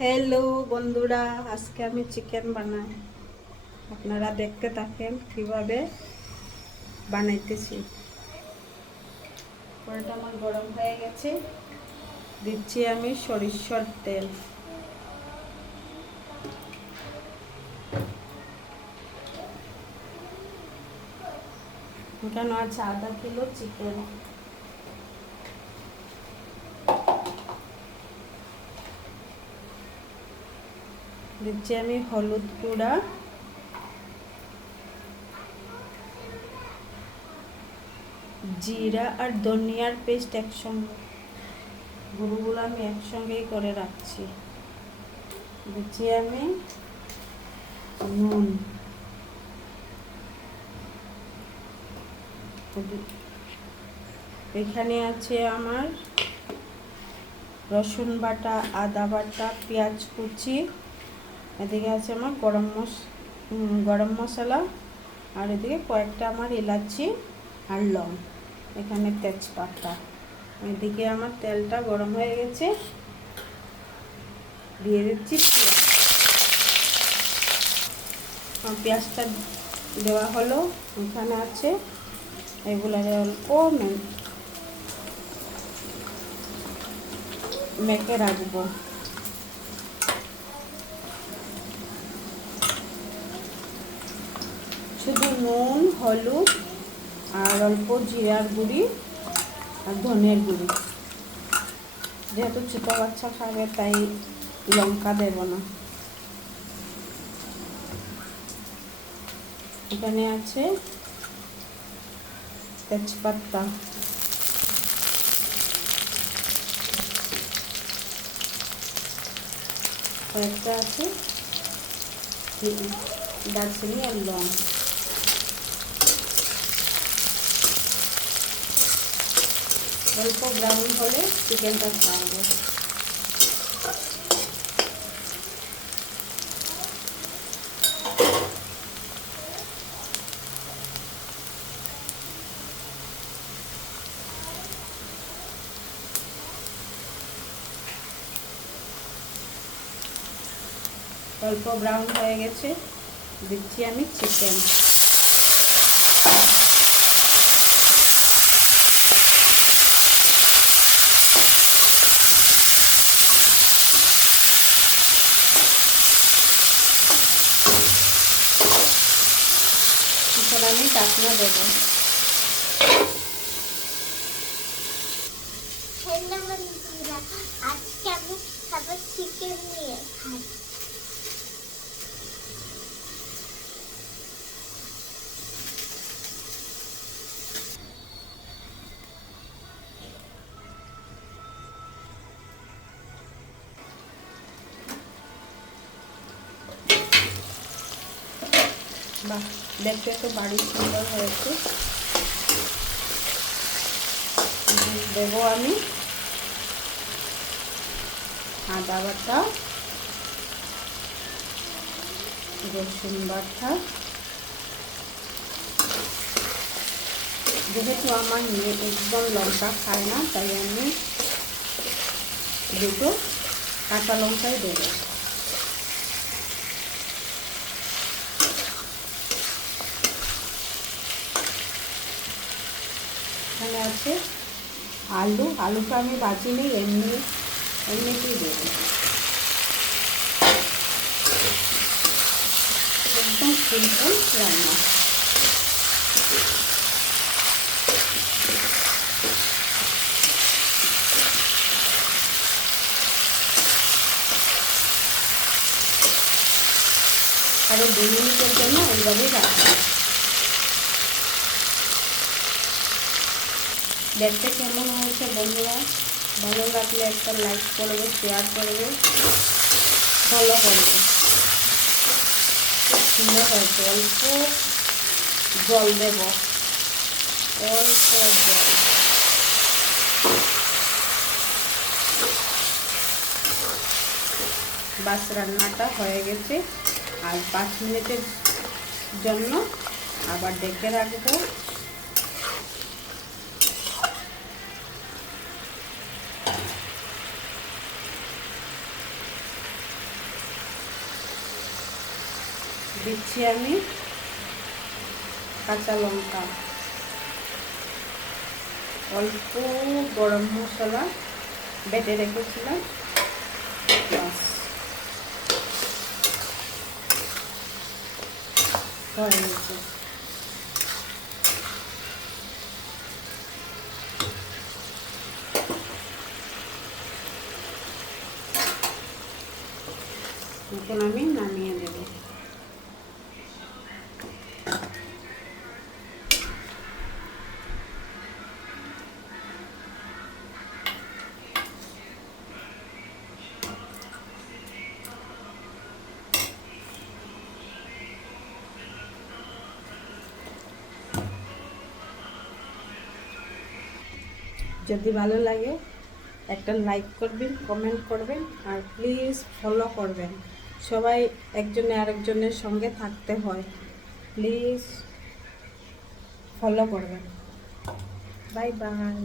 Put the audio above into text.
Hello বন্ধুরা, আজকে আমি চিকেন বানাই। আপনারা দেখতে থাকেন কিভাবে বানাইতেছি। কড়াইটা আমার গরম হয়ে গেছে, দিচ্ছি আমি সরিষার তেল। এখানে আছে আধা কিলো চিকেন। দিচ্ছি আমি হলুদ গুঁড়া, জিরা আর ধনিয়ার পেস্ট একসঙ্গে, গুঁড়োগুলো আমি একসঙ্গেই করে রাখছি। দিচ্ছি আমি নুন, এখানে আছে আমার রসুন বাটা, আদা বাটা, পেঁয়াজ কুচি, এদিকে আছে আমার গরম মশলা, আর এদিকে কয়েকটা আমার এলাচি আর লং, এখানে তেজপাতা। এদিকে আমার তেলটা গরম হয়ে গেছে, দিয়ে দিচ্ছি পেঁয়াজটা দেওয়া হলো। এখানে আছে এগুলো অল্প মেখে রাখবো। শুধু নুন, হলুদ আর অল্প জিরার গুঁড়ি আর ধনের গুঁড়ি, যেহেতু ছোটো বাচ্চা খাবে তাই লঙ্কা দেব না। এখানে আছে তেজপাতা, কয়েকটা আছে দারচিনি আর লং। অল্প ব্রাউন হলে চিকেনটা ছাড়বো। অল্প ব্রাউন হয়ে গেছে, দিচ্ছি আমি চিকেন। এখন আমি ঢাকনা দেবো। আজকে আমি খাবো চিকেন নিয়ে খাই। বাহ, দেখতে তো বাড়ি সুন্দর হয়েছে। দেবো আমি আদা বাটা, রসুন বাটা। যেহেতু আমার মেয়ে একদম লঙ্কা খায় না, তাই আমি দুটো কাঁচা লঙ্কাই দেবো। এখানে আছে আলুটা আমি বাজিনি, এমনিতেই দেবো। একদম সিম্পল রান্না। আরও 2 মিনিটের জন্য এইভাবেই রাখবো। দেখতে কেমন হয়েছে বন্ধুরা? ভালো লাগলে একটা লাইক করবে, শেয়ার করবে, ফলো করবে। খুব সুন্দর হয়েছে। অল্প জল দেব, অল্প জল। বাস, রান্নাটা হয়ে গেছে। আর 5 মিনিটের জন্য আবার ডেকে রাখবো। দিচ্ছি আমি কাঁচা লঙ্কা, অল্প গরম মশলা বেটে রেখেছিলাম, বাস হয়ে গেছে। এখন আমি নামিয়ে দেব। যদি ভালো লাগে একটা লাইক করবেন, কমেন্ট করবেন, আর প্লিজ ফলো করবেন। সবাই একজনে আরেকজনের সঙ্গে থাকতে হয়, প্লিজ ফলো করবেন। Bye bye.